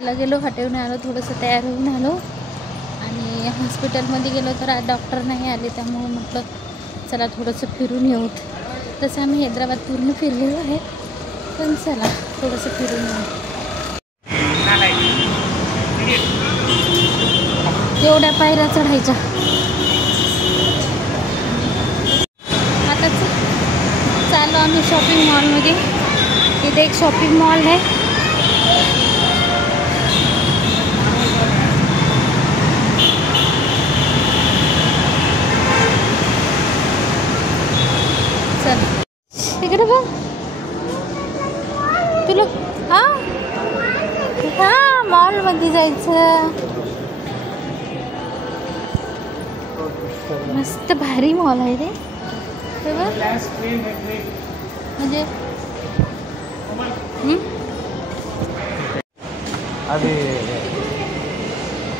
गेलो हटवून आलो, थोडंसं तयार होऊन आलो आणि हॉस्पिटलमध्ये गेलो तर आज डॉक्टर नाही आले, त्यामुळे म्हटलं चला थोडंसं फिरून येऊ. तसं आम्ही हैदराबाद पूर्ण फिरलेलो आहे, पण चला थोडंसं फिरून येऊ. एवढ्या पायऱ्या चढायच्या. आता चाललो आम्ही शॉपिंग मॉलमध्ये. इथे एक शॉपिंग मॉल आहे. चल इकडे बघ तुला. हा हा मॉलमध्ये जायचं. मस्त भारी मॉल आहे रे. म्हणजे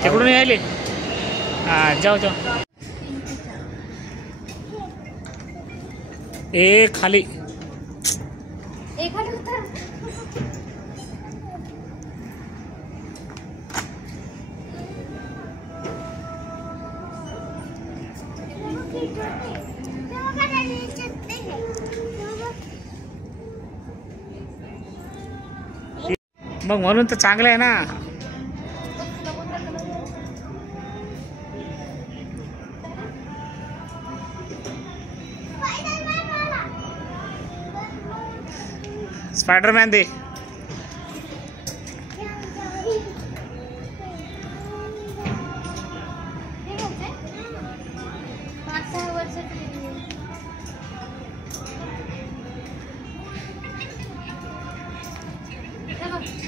तिकडून यायले. जाऊ जाऊ. ए खाली मग म्हणून तर चांगलं आहे ना. स्पायडरमॅन दे.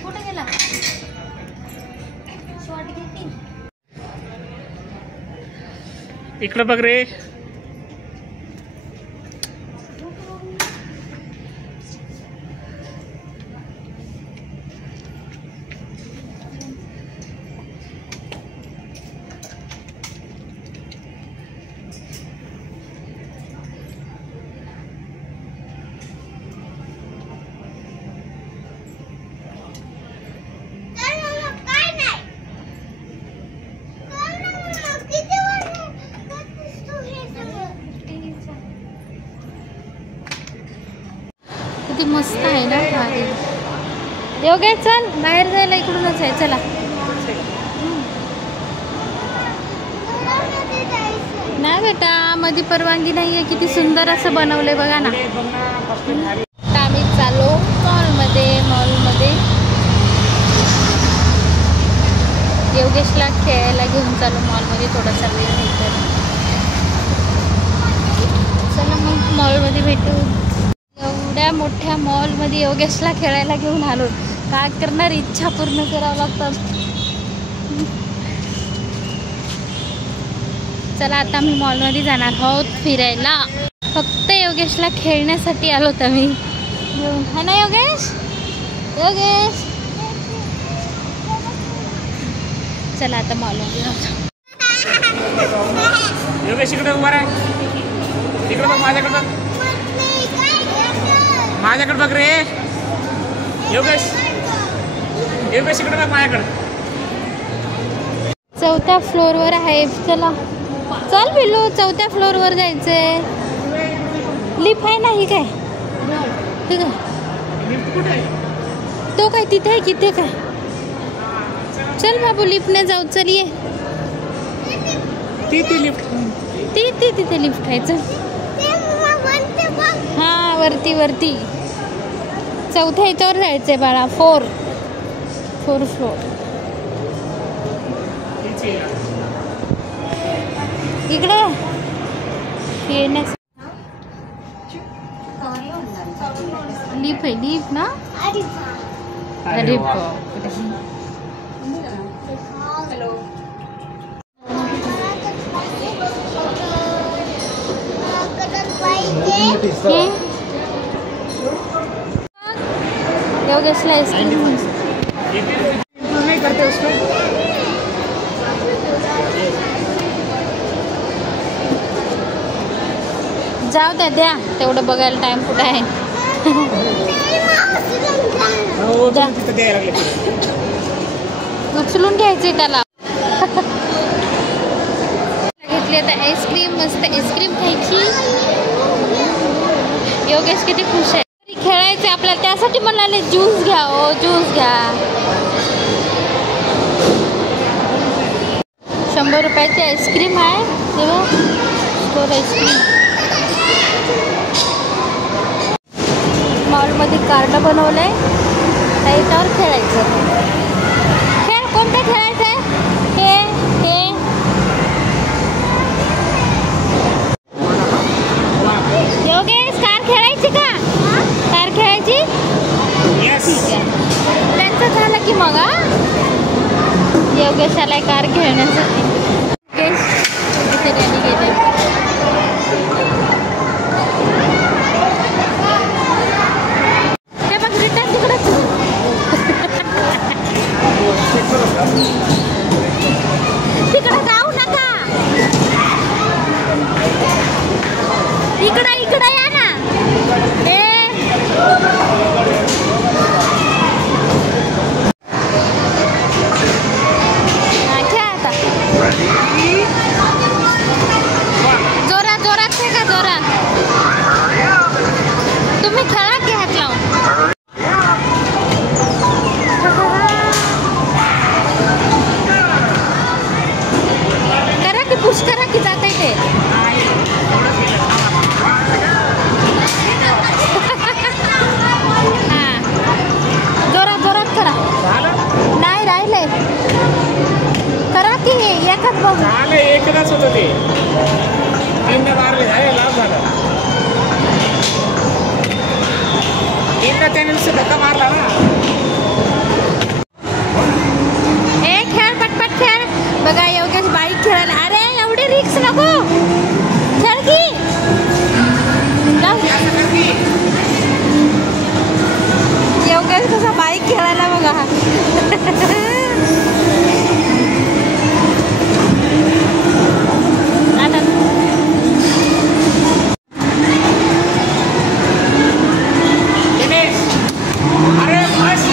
कुठे गेला? इकडे बघ रे. किती मस्त आहे ना भारी. योगेश चल बाहेर जायला, इकडूनच आहे. चला नाही बेटा, मध्ये परवानगी नाही आहे. किती सुंदर असं बनवलंय बघा ना. आम्ही चाललो मॉलमध्ये. योगेशला खेळायला घेऊन चालू मॉलमध्ये. थोडासा वेळ भेटेल. चला मग मॉलमध्ये भेटू. एवढ्या मोठ्या मॉलमध्ये योगेशला खेळायला घेऊन आलो. काय करणार, इच्छा पूर्ण करावं लागतात. चला आता मी मॉलमध्ये जाणार आहोत फिरायला. फक्त योगेशला खेळण्यासाठी आलो होतो मी. है ना योगेश? योगेश चला आता मॉलमध्ये जाऊ. योगेश इकडे उभा आहे. इकडे बघ माझ्याकडे. माझ्याकडे बघ रे योगेश. योगेश इकडे बघ माझ्याकडे. 4थ्या फ्लोअरवर आहे. चला चल पिल्लू, 4थ्या फ्लोअरवर जायचंय. लिफ्ट आहे नाही काय? ठीक आहे. तो काय तिथे आहे? किती काय? चल बाबू लिफ्टने जाऊ. चल ये. ती लिफ्ट. ती तिथे लिफ्ट आहे. चल. हा वरती 4थ्या ह्याच्यावर जायचंय बाळा. 4 फ्लोअर. इकडे येण्यास लिफ्ट आहे. लिफ्ट ना. अरे योगेशला आइसक्रीम नहीं करते उसमें. जाऊ द्या तेवढं बघायला टाइम कुठे आहे. उचलून घ्यायचे त्याला. घेतली आता आईस्क्रीम, मस्त आईस्क्रीम खायची. योगेश किती खुश आहे. खेळायचे आपल्याला, त्यासाठी म्हणाले ज्यूस घ्या. ओ ज्यूस घ्या. 100 रुपयाची आईस्क्रीम आहे. तेव्हा स्टोर आईस्क्रीम. मॉलमध्ये कार्ड बनवलंय, त्याच्यावर खेळायचं. खेळ कोणतं खेळायचं आहे? हे योगेश कार खेळायची का? कार खेळायची. ठीक आहे, त्यांचं झालं की मग योगेश आलाय कार खेळण्यासाठी. योगेश तिथे गाडी गेले. ते बघ रिटर्न तिकडंच. तिकडं जाऊ नका, इकडं या ना. खेळा आता. जोरात फेका, जोरात. तुम्ही खेळा की हात लावून. करा की पुश करा की जाता ते. जोरात करा. नाही राहिले, करा की एकच बघ. झालं, एकदाच होतं ते. 3दा मारले झाले, लाभ झाला. 3दा त्याने धक्का मारला ना. खेळ पटपट खेळ. बघा योगेश बाईक खेळायला. अरे एवढी रिक्स नको, खेळ की. योगेश कसा बाईक खेळायला बघा. आता अरे बस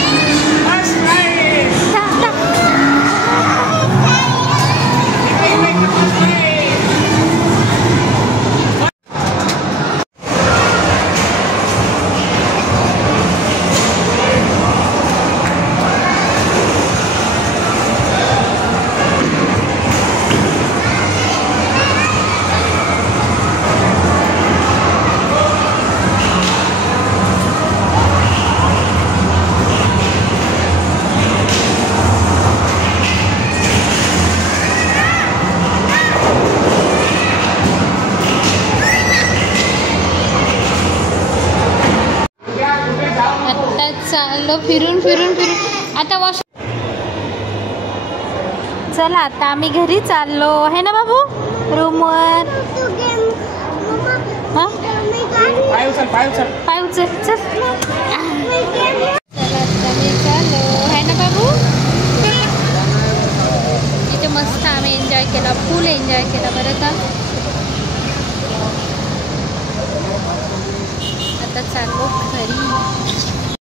चाललो फिरून आता वॉश. चला आता आम्ही घरी चाललो आहे ना बाबू, रूमवर. पाय उचल. चल चला आता मी चाललो आहे ना बाबू. इथे मस्त आम्ही एन्जॉय केला, फुल एन्जॉय केला बरं का. आता चाललो घरी.